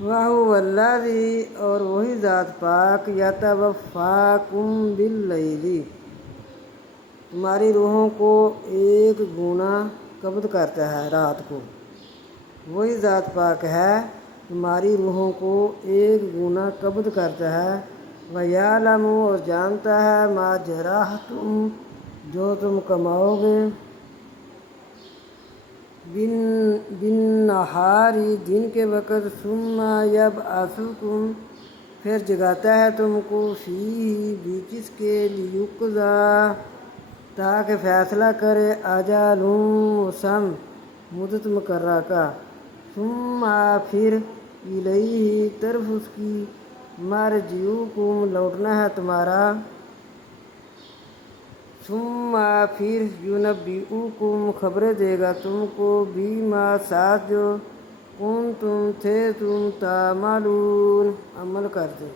وَهُوَ الَّذِي اور وہی ذات پاک یتوفاکم باللیل تمہاری روحوں کو ایک گونا قبض کرتا ہے رات کو. وہی ذات پاک ہے تمہاری روحوں کو ایک گونا قبض کرتا ہے. وَيَعْلَمُ اور جانتا ہے مَا جَرَحْتُم جو تم کماؤ گے بِالنَّہَارِ دن کے وقت. ثُمَّ يَبْعَثُکُم پھر جگاتا ہے تم کو فیہ بیچ کے لیقضیٰ تاکہ فیصلہ کرے اجل مسمى مدت مقررہ کا. ثم پھر الیہ طرف اس کی مرجعکم لوٹنا ہے تمہارا. ثم پھر ینبئکم خبریں دے گا تم کو بما ساتھ جو کنتم تھے تم تعملون عمل کرتے.